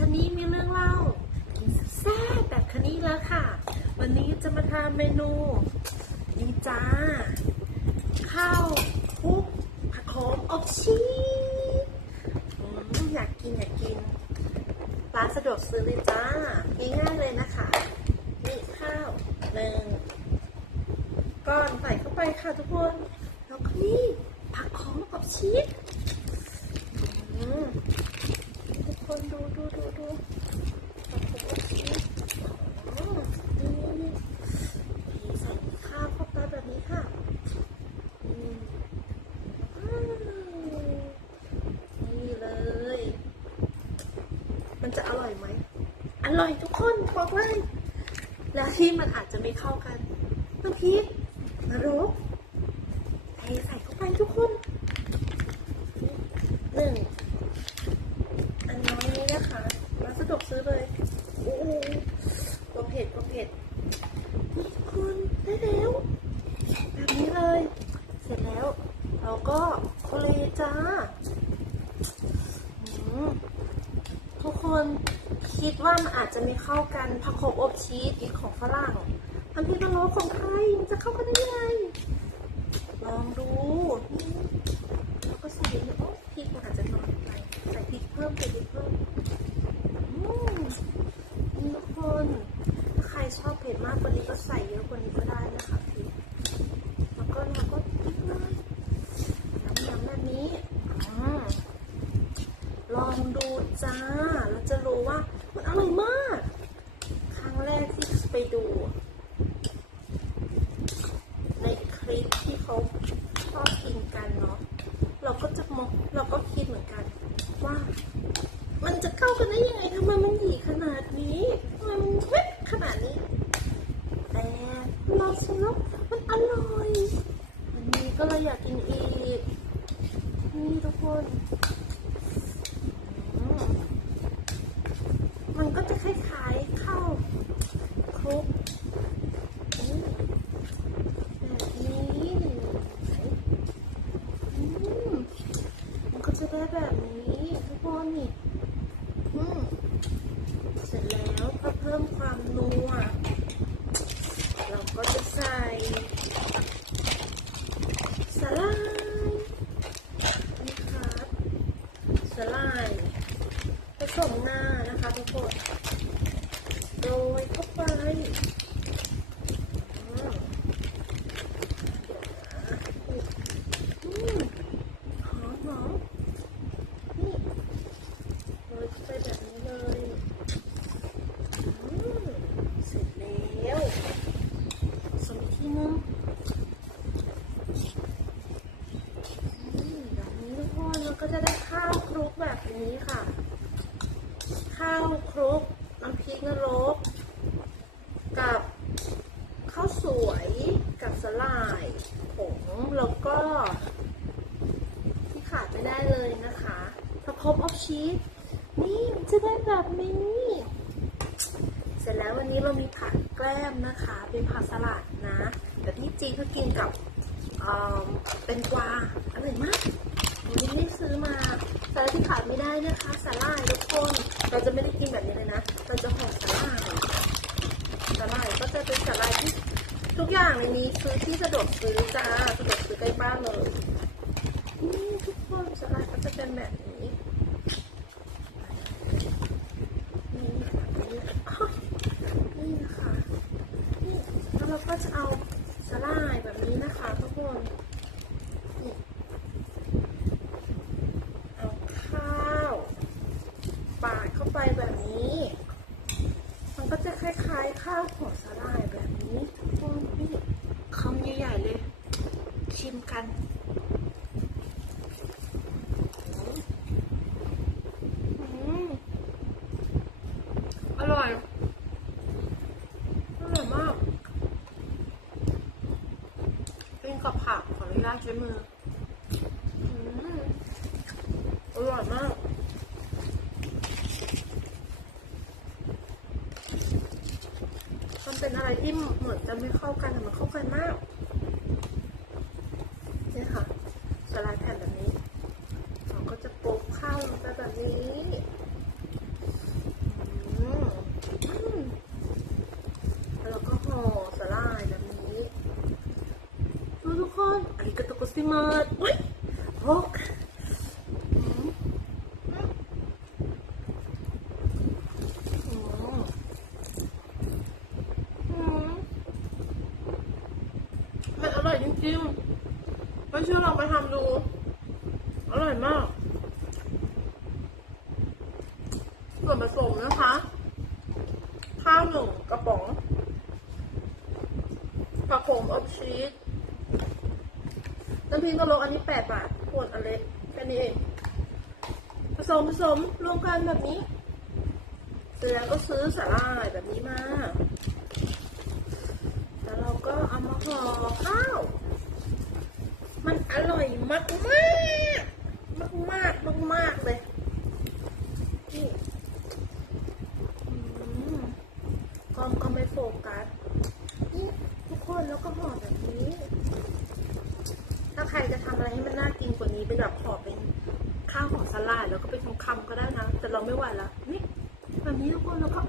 คันนี้มีเรื่องเล่ากินแซ่บแบบคันนี้แล้วค่ะ วันนี้จะมาทำเมนูนี่จ้า ข้าวคลุกผักโขมอบชีสออยากกินอยากกินร้านสะดวกซื้อเลยจ้าง่ายๆเลยนะคะ นี่ข้าวหนึ่งก้อนใส่เข้าไปค่ะทุกคน แล้วก็นี่ผักโขมอบชีส คนดูดูดูดูใส่ข้าวเข้าไปแบบนี้ค่ะนี่เลย มันจะอร่อยไหม อร่อยทุกคนบอกเลย แล้วที่มันอาจจะไม่เข้ากันน้ำพริกนรกเทใส่เข้าไปทุกคนหนึ่ง อันน้อยนี้นะคะร้านสะดวก ซื้อเลยโอ้โหตัวเผ็ดตัวเผ็ดนี่ทุกคนได้แล้วแบบนี้เลย เสร็จแล้ว เราก็โคเลจ้าทุกคนคิดว่ามันอาจจะไม่เข้ากันผักโขมอบชีสอีกของฝรั่งน้ำพริกนรกของไทยมันจะเข้ากันได้ยังไง ลองดูนี่แล้วก็ใส่เนี่ยโอ้พริกมันอาจจะน้อยไป ใส่พริกเพิ่มใส่พริกเพิ่มอืมนี่ทุกคนถ้าใครชอบเผ็ดมากกว่านี้ก็ใส่เยอะกว่านี้ก็ได้นะคะพริกแล้วก็เราก็พริกเลยยำๆแบบนี้อืมลองดูจ้าแล้วจะรู้ว่ามันอร่อยมาก ครั้งแรกที่ไป ดู ในคลิปที่เขาชอบกินกันเนาะเราก็จะมองเราก็คิดเหมือนกัน ว่า มันจะเข้ากันได้ยังไงทำไมมันหยีขนาดนี้ทำไมมันเล็กขนาดนี้ แต่เราชิมแล้วมันอร่อยอันนี้ก็เลยอยากกินอีก นี่ทุกคนอืมมันก็จะคล้ายๆข้าวคลุกอืม แบบนี้อื มันก็จะได้แบบนี้ทุกคนนี่เสร็จแล้วก็เพิ่มความนัว เราก็จะใส่สลายนี่ครับสลายผสมงานะคะทุกคนโรยเข้าไปอืม อืมหอมหอมนี่โรยเข้าไปแบบนี้เลยอืม เสร็จแล้วสมที่นึงอืมแบบนี้ทุกคนเราก็จะได้ข้าวคลุกแบบนี้ค่ะ ข้าวคลุกน้ำพริกนรก กับข้าวสวยกับสลายผงแล้วก็ ที่ขาดไม่ได้เลยนะคะผักโขมอบชีสนี่จะได้แบบนี้ ร็จแล้ววันนี้เรามีผักแกล้มนะคะ เป็นผักสลัดนะแต่ที่จีนเขากินกับเเป็นกวาอร่อยมากวันนี้ไม่ซื้อมาแต่ที่ขาดไม่ได้นะคะสลายทุกคนเราจะไม่ได้กินแบบนี้เลยนะ เราจะห่อสลายสลายก็จะเป็นสลายที่ทุกอย่างในนี้ซื้อที่สะดวกซื้อจ้าสะดวกซื้อใกล้บ้านเลยทุกคนสไลด์ก็จะเป็นแบบนี้อ้าวนี่นะคะนี่แล้วเรา ก็จะเอาสลายแบบนี้นะคะทุกคน อยมากมันเป็นอะไรที่เหมือนจะไม่เข้ากันแต่มันเข้ากันมากนี่ค่ะสลายแผ่นแบบนี้เราก็จะโปะข้าวลงไปแบบนี้แล้วก็ห่อสลายแบบนี้ ทุกคนอันนี้ก็ตกสิมาดโอ้ จริงๆไม่เชื่อลองไปทำดู อร่อยมาก ส่วนผสมนะคะ ข้าวหนึ่งกระป๋องผักโขมอบชีสน้ำพริกกะหลกอันนี้แปดบาทขวดอันเล็กแค่นี้เอง ผสมผสมรวมกันแบบนี้เสร็จแล้วก็ซื้อสาหร่ายแบบนี้มา แล้วเราก็เอามาห่อข้าว มันอร่อยมากมากมากมากมากมากเลยนี่อืมกล้องก็ไม่โฟกัสนี่ทุกคนแล้วก็ห่อแบบนี้ ถ้าใครจะทำอะไรให้มันน่ากินกว่านี้เป็นแบบห่อเป็นข้าวของสลายแล้วก็เป็นคำๆก็ได้นะ แต่เราไม่ไหวแล้วนี่แบบนี้ทุกคนแล้วก็